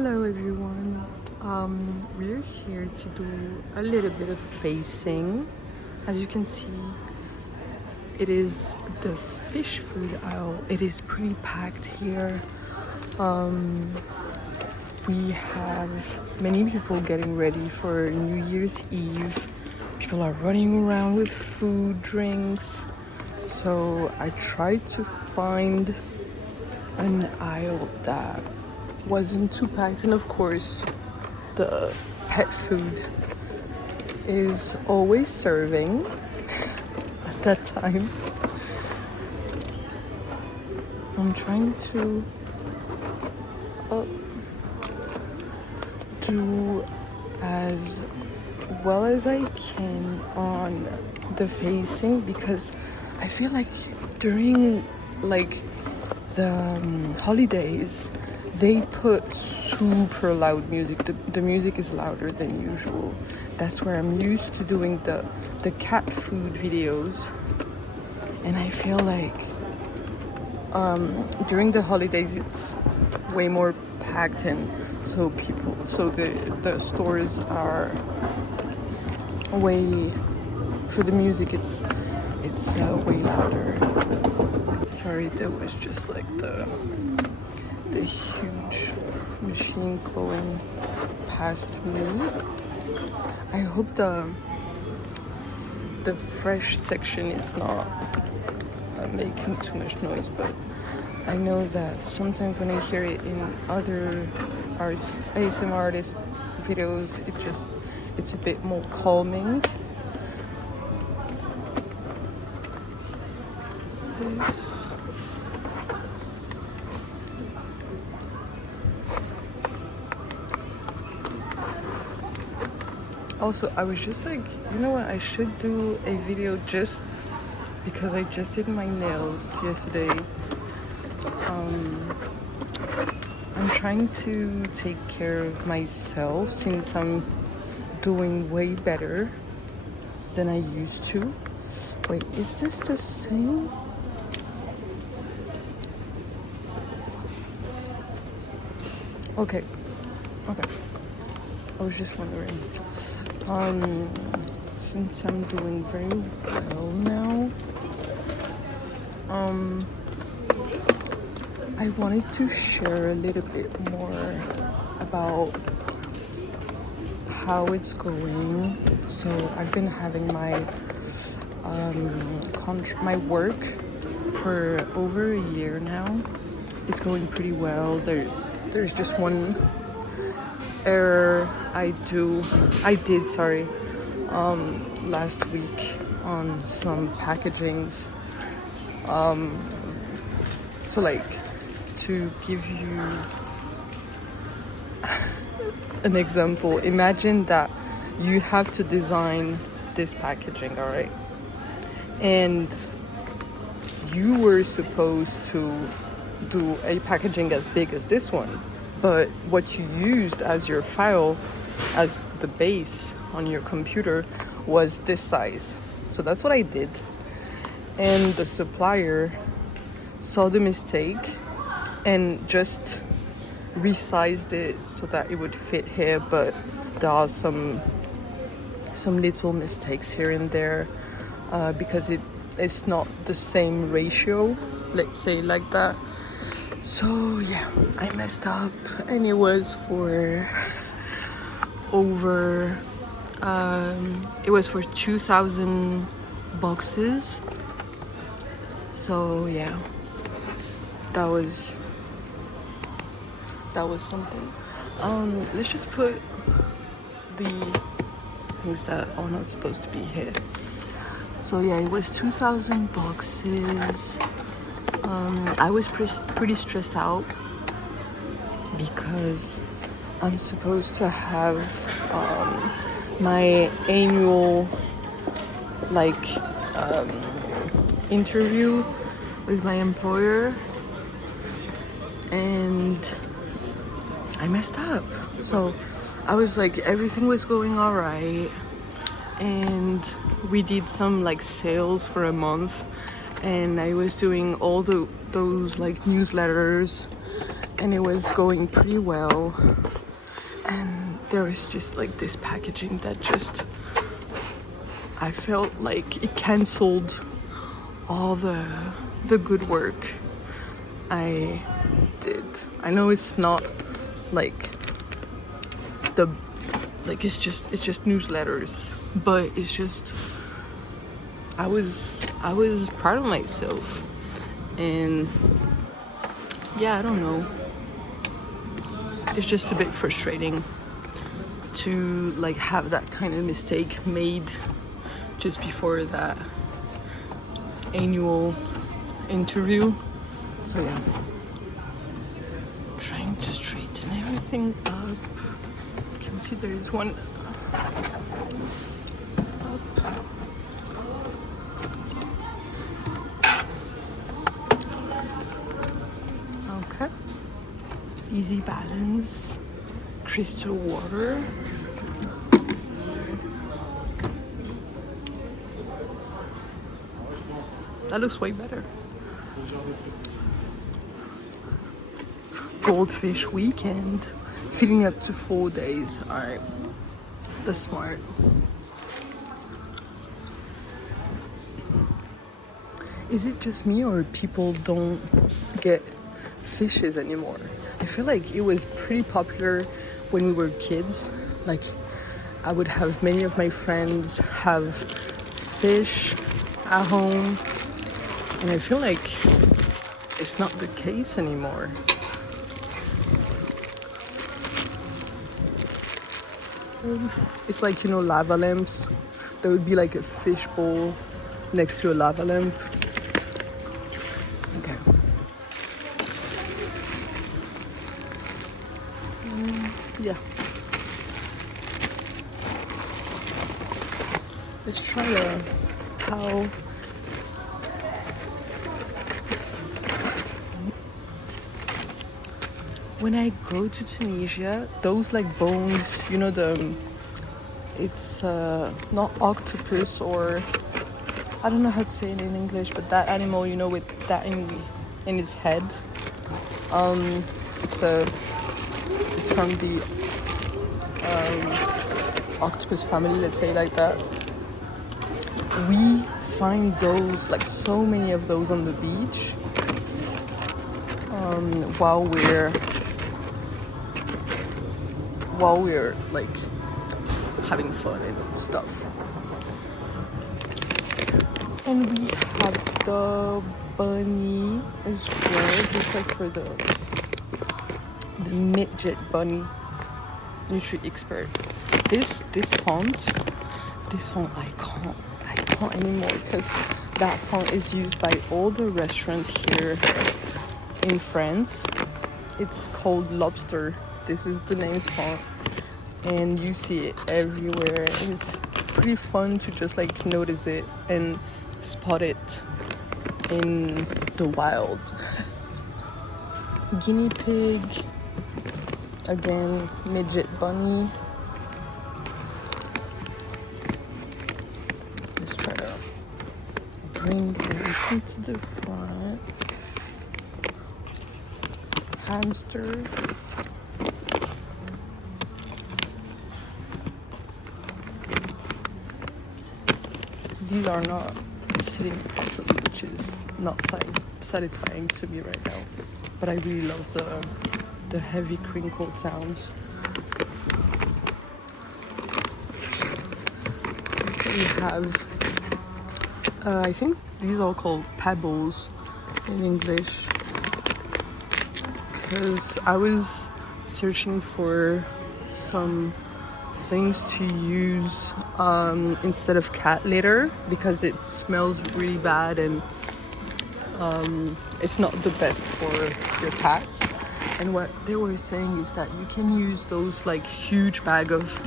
Hello everyone. We're here to do a little bit of facing. As you can see, it is the fish food aisle. It is pretty packed here. We have many people getting ready for New Year's Eve. People are running around with food, drinks. So I tried to find an aisle that wasn't too packed, and of course the pet food is always serving at that time. I'm trying to do as well as I can on the facing, because I feel like during the holidays they put super loud music. The music is louder than usual. That's where I'm used to doing the cat food videos, and I feel like during the holidays it's way more packed, and so the stores are way, for the music it's way louder. Sorry, there was just like the huge machine going past me. I hope the fresh section is not making too much noise, but I know that sometimes when I hear it in other ASMR artist videos, it's a bit more calming. Also, I was just like, you know what, I should do a video just because I just did my nails yesterday. I'm trying to take care of myself since I'm doing way better than I used to. Wait, is this the same? Okay. I was just wondering. Since I'm doing very well now, I wanted to share a little bit more about how it's going. So I've been having my my work for over a year now. It's going pretty well. There's just one error I did last week on some packagings. So like, to give you an example, imagine that you have to design this packaging, all right? And you were supposed to do a packaging as big as this one, but what you used as your file, as the base on your computer, was this size. So that's what I did. And the supplier saw the mistake and just resized it so that it would fit here, but there are some little mistakes here and there, because it's not the same ratio, let's say like that. So yeah, I messed up, and it was for over it was for 2,000 boxes. So yeah, that was something. Let's just put the things that are not supposed to be here. So yeah, it was 2,000 boxes. I was pretty stressed out because I'm supposed to have my annual interview with my employer, and I messed up. So I was like, everything was going all right, and we did some like sales for a month, and I was doing all those like newsletters and it was going pretty well. And there was just like this packaging that just, I felt like it canceled all the good work I did. I know it's not like the like it's just newsletters, but it's just I was proud of myself. And yeah, I don't know, it's just a bit frustrating to like have that kind of mistake made just before that annual interview. So yeah, trying to straighten everything up. You can see there is one up. Okay, Easy Balance crystal water. That looks way better. Goldfish weekend, filling up to 4 days. All right, that's smart. Is it just me or people don't get fishes anymore? I feel like it was pretty popular when we were kids. Like, I would have many of my friends have fish at home, and I feel like it's not the case anymore. It's like, you know, lava lamps. There would be like a fish bowl next to a lava lamp. Okay. Yeah. Let's try how. When I go to Tunisia, those like bones, you know, it's not octopus, or I don't know how to say it in English, but that animal, you know, with that in its head. It's from the octopus family, let's say like that. We find those, like so many of those on the beach, while we're like having fun and stuff. And we have the bunny as well, just like for the midget bunny. Nutri Expert. This font I can't anymore, because that font is used by all the restaurants here in France. It's called Lobster. This is the name's font, and you see it everywhere. It's pretty fun to just like notice it and spot it in the wild. Guinea pig, again, midget bunny. Let's try to bring everything to the front. Hamster. These are not sitting properly, which is not satisfying to me right now. But I really love the heavy crinkle sounds. So we have, I think these are called pebbles in English, because I was searching for some things to use instead of cat litter, because it smells really bad and it's not the best for your cats. And what they were saying is that you can use those like huge bag of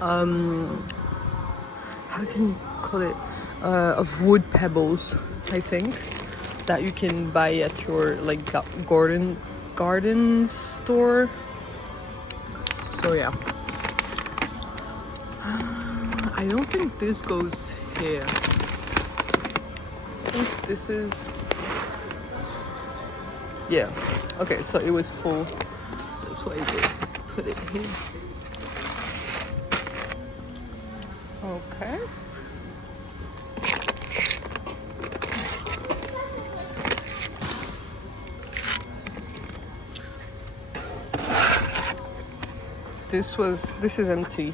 how can you call it, of wood pebbles, I think, that you can buy at your like garden store. So yeah, I don't think this goes here. I think this is Yeah. Okay, so it was full. That's why they put it here. Okay. This is empty.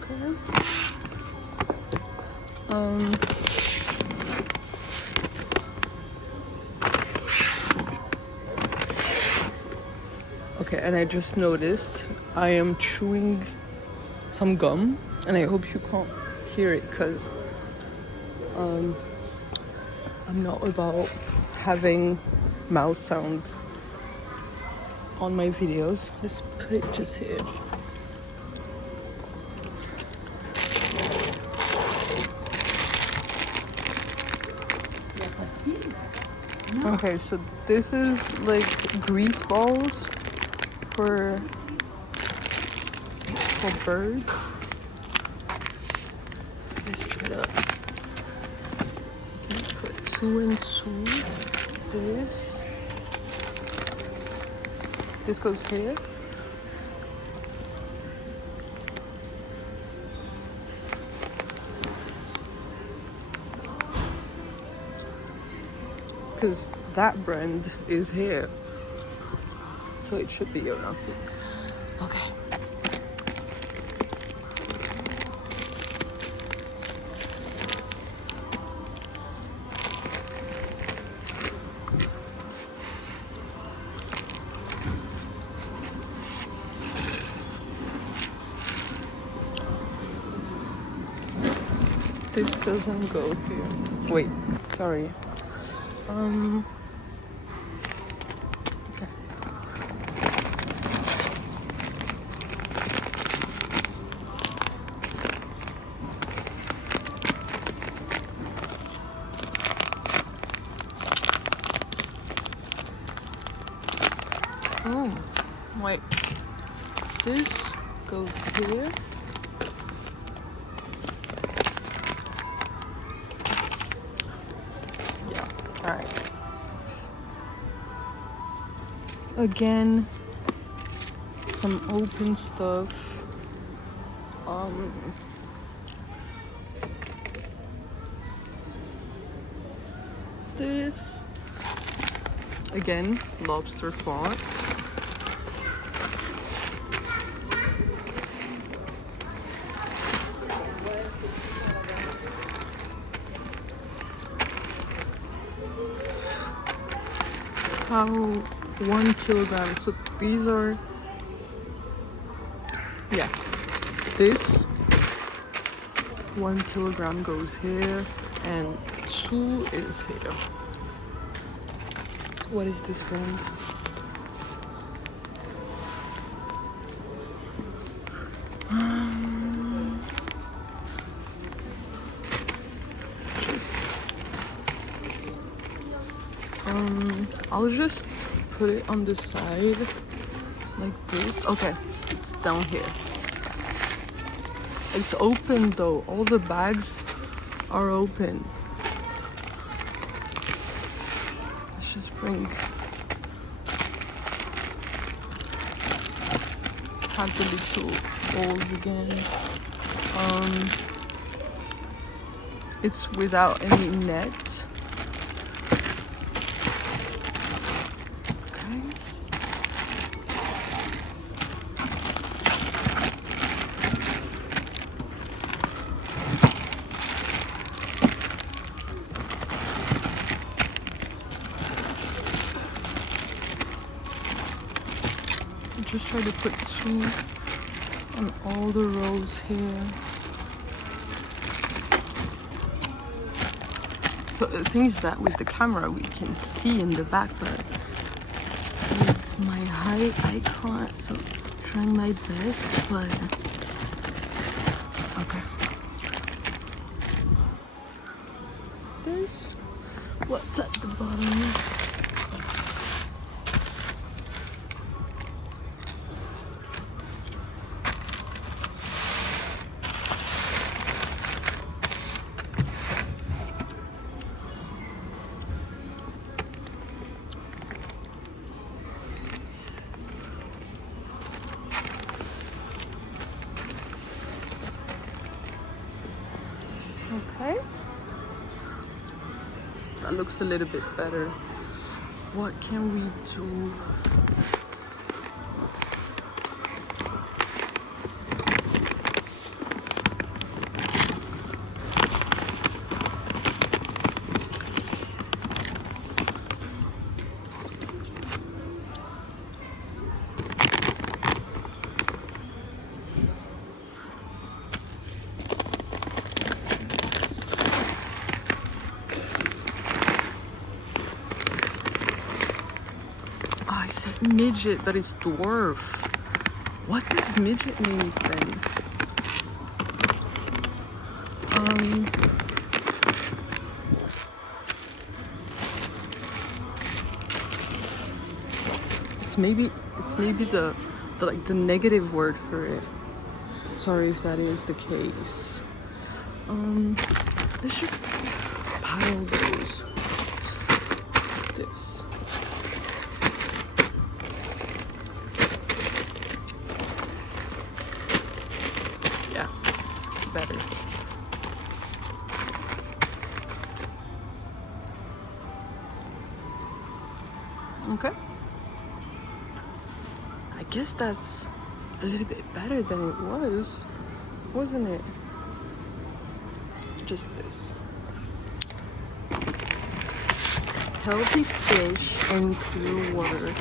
Okay. Okay, and I just noticed I am chewing some gum, and I hope you can't hear it because I'm not about having mouth sounds on my videos. Let's put it just here. Okay, so this is like grease balls for birds. Let's try to put 2 and 2. This goes here. Because that brand is here, so it should be around here. Okay. This doesn't go here. Wait, sorry. Okay. Oh, wait. This goes here. Yeah, alright. Again, some open stuff. This again, lobster font. How 1 kilogram? So these are, yeah, this 1 kilogram goes here and 2 is here. What is this brand? I'll just put it on the side like this. Okay, it's down here. It's open though. All the bags are open. Let's just bring have the little balls again. It's without any net. Okay. Just try to put 2 on all the rows here. So the thing is that with the camera we can see in the back, but with my height I can't, so trying my best, but okay. This, what's at the bottom? looks a little bit better. What can we do? I said midget, but it's dwarf. What does midget mean then? It's maybe the like the negative word for it. Sorry if that is the case. Let's just pile those. This. Yeah, better. Okay. I guess that's a little bit better than it was, wasn't it? Just this. Healthy fish and clear water.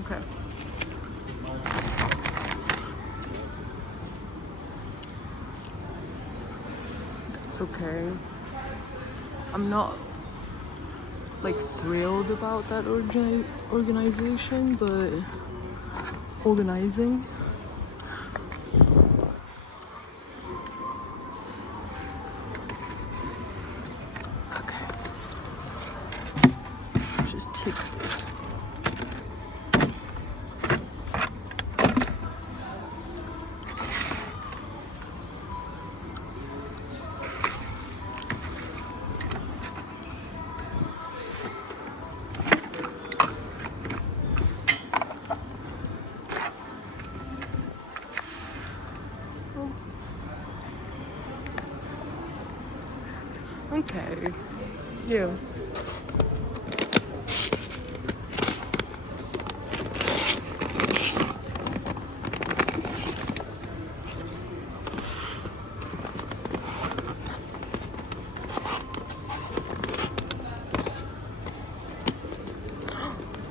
Okay. That's okay. I'm not like thrilled about that organization, but organizing. Okay. Just take this. Okay. Yeah.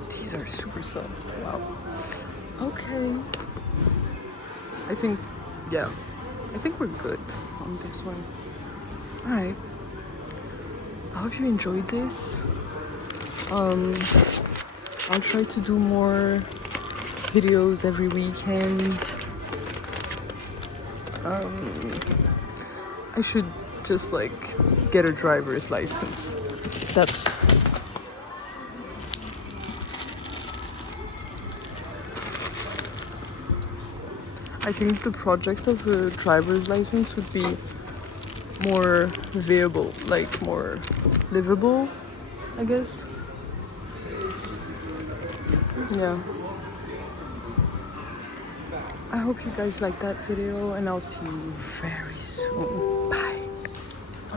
These are super soft. Wow. Okay. I think, yeah. I think we're good on this one. Alright. I hope you enjoyed this. I'll try to do more videos every weekend. I should just like get a driver's license. That's I think the project of a driver's license would be more viable, like more livable, I guess. Yeah. I hope you guys like that video, and I'll see you very soon. Bye.